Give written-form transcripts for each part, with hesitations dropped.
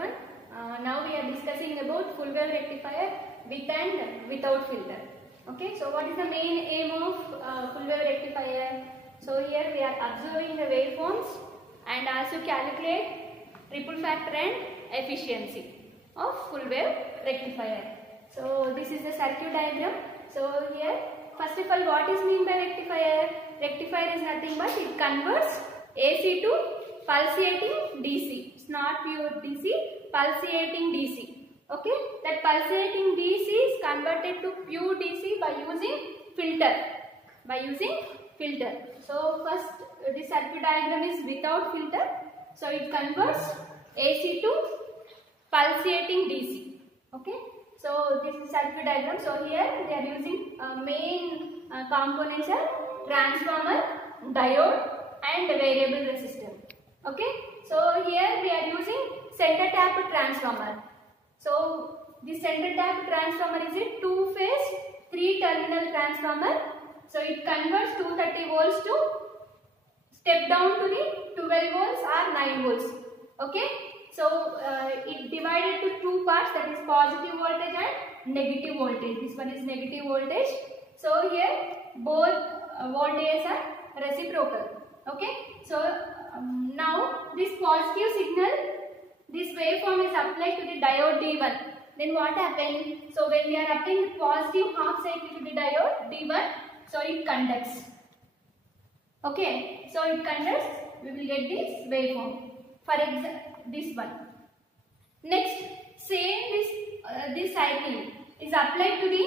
everyone. Now we are discussing about full wave rectifier with and without filter. Okay, so what is the main aim of full wave rectifier? So here we are observing the waveforms and also calculate ripple factor and efficiency of full wave rectifier. So this is the circuit diagram. So here first of all, what is mean by rectifier? Rectifier is nothing but it converts AC to pulsating DC. It's not pure DC, pulsating DC. Okay, that pulsating DC is converted to pure DC by using filter. So first, this circuit diagram is without filter. So it converts AC to pulsating DC. Okay, so this is circuit diagram. So here we are using main components are transformer, diode, and variable resistor. Okay, so here we are using center tap transformer. So this center tap transformer is a two-phase, three-terminal transformer. So it converts 230 volts to step down to the 12 volts or 9 volts. Okay, so it divided to two parts, that is positive voltage and negative voltage. This one is negative voltage. So here both voltages are reciprocal. Okay, so now this positive signal, this waveform is applied to the diode D1. Then what happens? So when we are applying the positive half cycle to the diode D1, so it conducts. Okay, so it conducts, we will get this waveform. For example, this one. Next, same this cycle is applied to the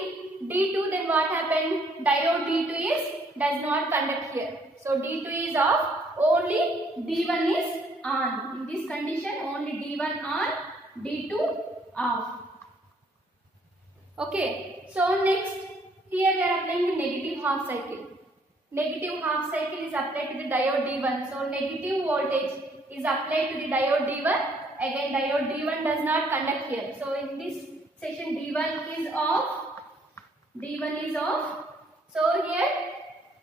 D2. Then what happened? Diode D2 does not conduct here. So D2 is off. Only D1 is on. In this condition, only D1 on, D2 off. Okay. So next, here we are applying the negative half cycle. Negative half cycle is applied to the diode D1. So negative voltage is applied to the diode D1. Again, diode D1 does not conduct here. So in this session, D1 is off. D1 is off. So here,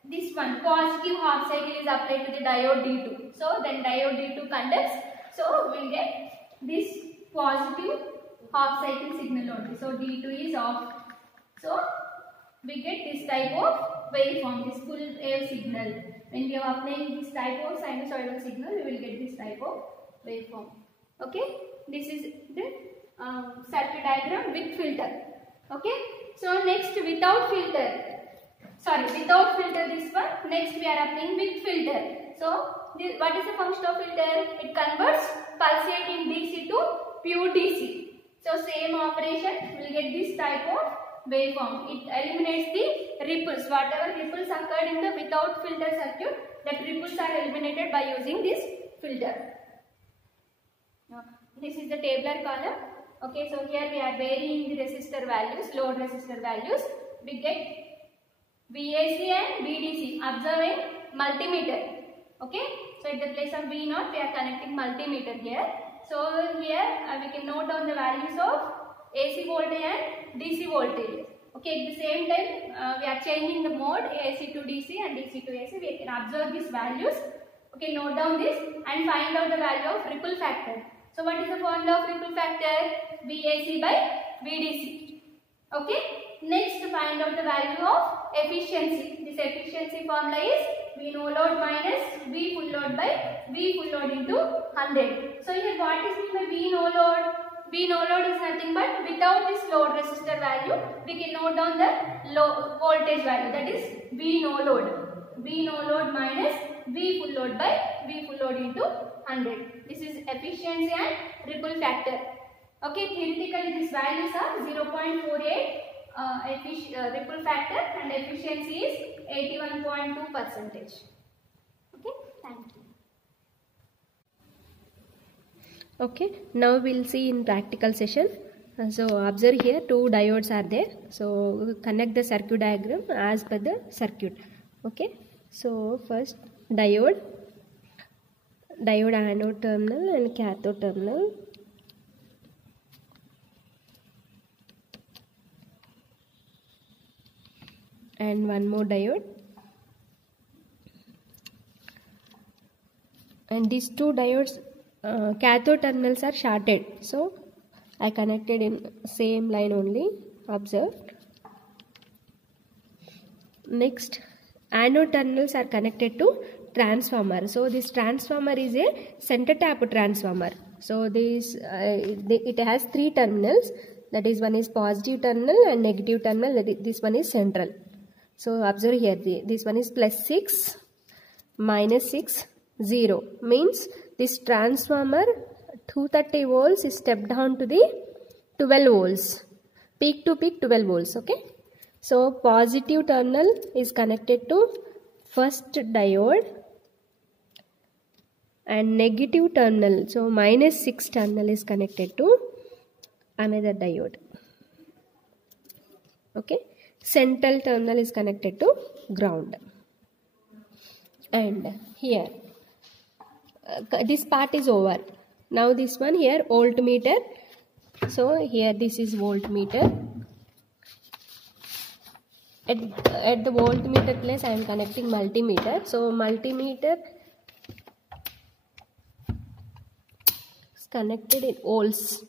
this one positive half cycle is applied to the diode D2. So then diode D2 conducts. So we will get this positive half cycle signal only. So D2 is off. So we get this type of waveform, this full wave signal. When we are applying this type of sinusoidal signal, we will get this type of waveform. Okay, this is the circuit diagram with filter. Okay, so next without filter. Without filter this one. Next we are applying with filter. So what is the function of filter? It converts pulsating DC to pure DC. So same operation, we will get this type of waveform. It eliminates the ripples. Whatever ripples occurred in the without filter circuit, that ripples are eliminated by using this filter. Now, this is the tabular column. Okay, so here we are varying the resistor values, load resistor values. We get VAC and VDC, observing multimeter. Okay, so at the place of V0 we are connecting multimeter here. So here we can note down the values of AC voltage and DC voltage. Okay, at the same time we are changing the mode AC to DC and DC to AC. We can observe these values. Okay, note down this and find out the value of ripple factor. So what is the formula of ripple factor? VAC by VDC. Okay, next find out the value of efficiency. This efficiency formula is V no load minus V full load by V full load into 100. So here what is meant by V no load? V no load is nothing but without this load resistor value, we can note down the low voltage value, that is V no load. V no load minus V full load by V full load into 100. This is efficiency and ripple factor. Okay, theoretically these values are 0.48 ripple factor and efficiency is 81.2%. Okay, thank you. Okay, now we'll see in practical session. So observe here two diodes are there. So connect the circuit diagram as per the circuit. Okay, so first diode anode terminal and cathode terminal. And one more diode. And these two diodes cathode terminals are shorted, so I connected in same line only. Observe. Next, anode terminals are connected to transformer. So this transformer is a center tap transformer. So this it has three terminals. That is, one is positive terminal and negative terminal. This one is central. So observe here, this one is +6, -6, 0. Means this transformer 230 volts is stepped down to the 12 volts. Peak to peak 12 volts. Okay. So positive terminal is connected to first diode and negative terminal, so -6 terminal is connected to another diode. Okay. Central terminal is connected to ground. And here this part is over. Now this one here, voltmeter. So here this is voltmeter. At the voltmeter place I am connecting multimeter. So multimeter is connected in volts.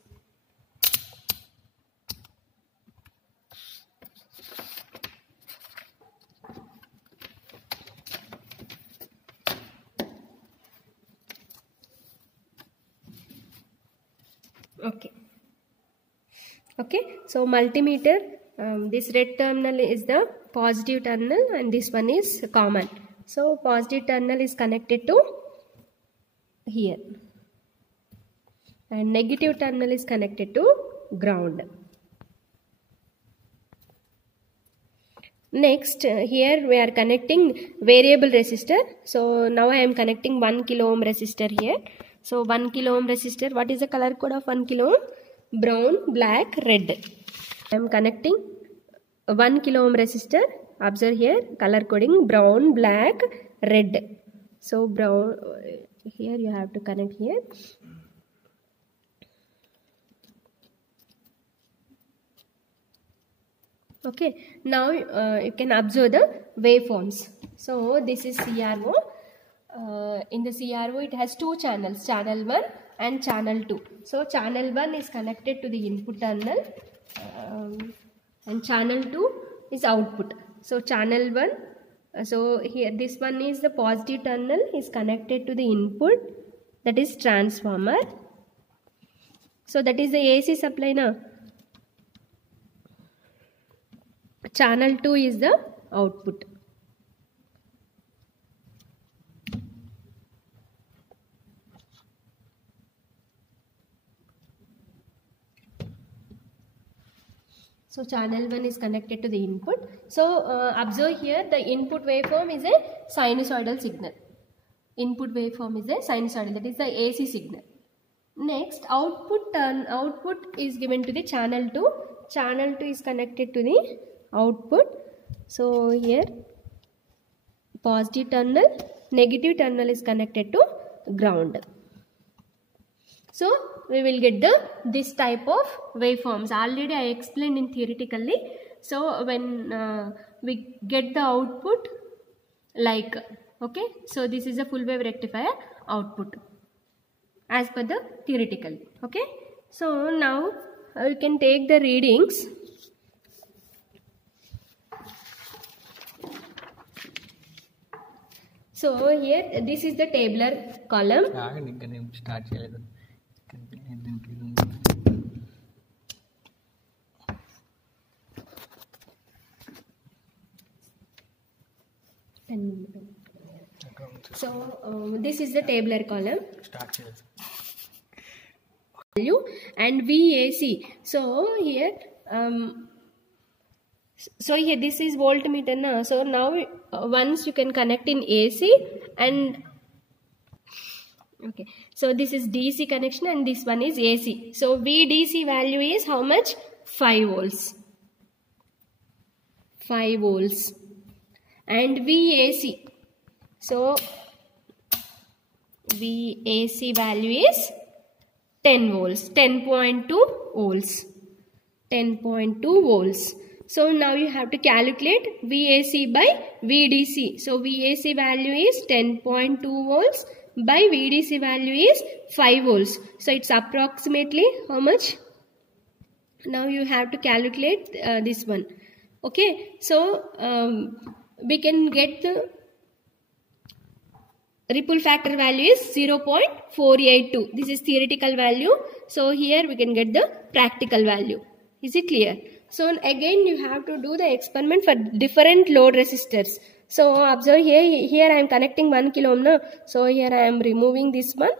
Okay, so multimeter, this red terminal is the positive terminal and this one is common. So positive terminal is connected to here and negative terminal is connected to ground. Next, here we are connecting variable resistor. So now I am connecting 1 kilo ohm resistor here. So 1 kilo ohm resistor, what is the color code of 1 kilo ohm? Brown, black, red. I am connecting 1 kilo ohm resistor. Observe here, color coding brown, black, red. So brown, here you have to connect here. Okay, now you can observe the waveforms. So this is CRO. In the CRO it has two channels, channel 1 and channel 2. So channel 1 is connected to the input terminal and channel 2 is output. So channel 1, so here this one is the positive terminal is connected to the input, that is transformer. So that is the AC supply now. Channel 2 is the output. So channel 1 is connected to the input. So observe here, the input waveform is a sinusoidal signal. Input waveform is a sinusoidal, that is the AC signal. Next, output is given to the channel 2. Channel 2 is connected to the output. So here positive terminal, negative terminal is connected to ground. So we will get this type of waveforms. Already I explained in theoretically. So when we get the output like, okay, so this is a full wave rectifier output as per the theoretical. Okay, so now we can take the readings. So here this is the tabular column. So this is the tabular column. Value and VAC. So here this is voltmeter now. So now once you can connect in AC and okay, so this is DC connection and this one is AC. So VDC value is how much? 5 volts. 5 volts. And VAC. So VAC value is 10 volts. 10.2 volts. 10.2 volts. So now you have to calculate VAC by VDC. So VAC value is 10.2 volts by VDC value is 5 volts. So it's approximately how much? Now you have to calculate this one. Okay, so we can get the ripple factor value is 0.482. This is theoretical value. So here we can get the practical value. Is it clear? So again you have to do the experiment for different load resistors. So observe here I am connecting 1 kilo ohm. So here I am removing this one.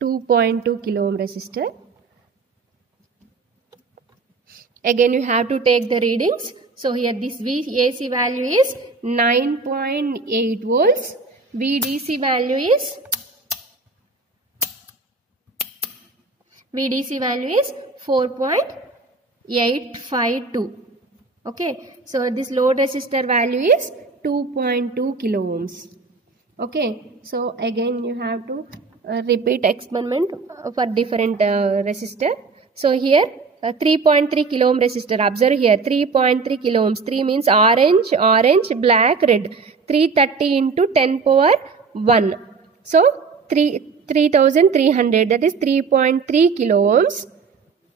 .2 kilo ohm resistor. Again you have to take the readings. So here this VAC value is 9.8 volts. VDC value is 4.852. Okay, so this load resistor value is 2.2 kilo ohms. Okay, so again you have to repeat experiment for different resistor. So here 3.3 kilo ohm resistor. Observe here 3.3 kilo ohms. 3 means orange, black, red. 330 into 10 power 1. So 3300, that is 3.3 kilo ohms.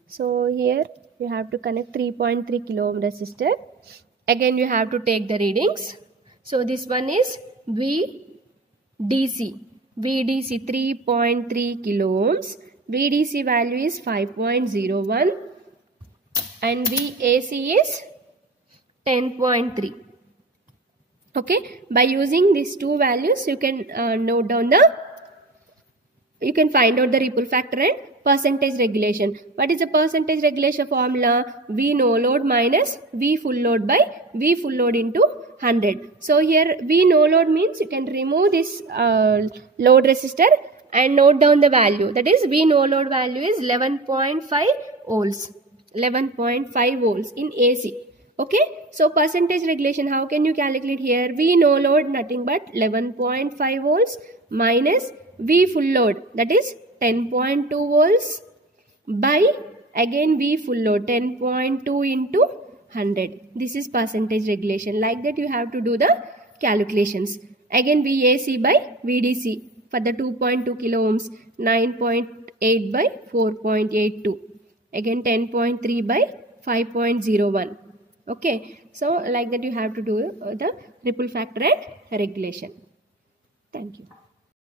So here you have to connect 3.3 kilo ohm resistor. Again you have to take the readings. So this one is VDC 3.3 kilo ohms. VDC value is 5.01 and VAC is 10.3. Okay, by using these two values you can note down you can find out the ripple factor and percentage regulation. What is the percentage regulation formula? V no load minus V full load by V full load into 100. So here V no load means you can remove this load resistor and note down the value. That is V no load value is 11.5 volts. 11.5 volts in AC. Okay, so percentage regulation, how can you calculate here? V no load nothing but 11.5 volts minus V full load, that is 10.2 volts by again V full load 10.2 into 100. This is percentage regulation. Like that you have to do the calculations. Again VAC by VDC for the 2.2 kilo ohms, 9.8 by 4.82. Again 10.3 by 5.01. Okay, so like that you have to do the ripple factor and regulation. Thank you.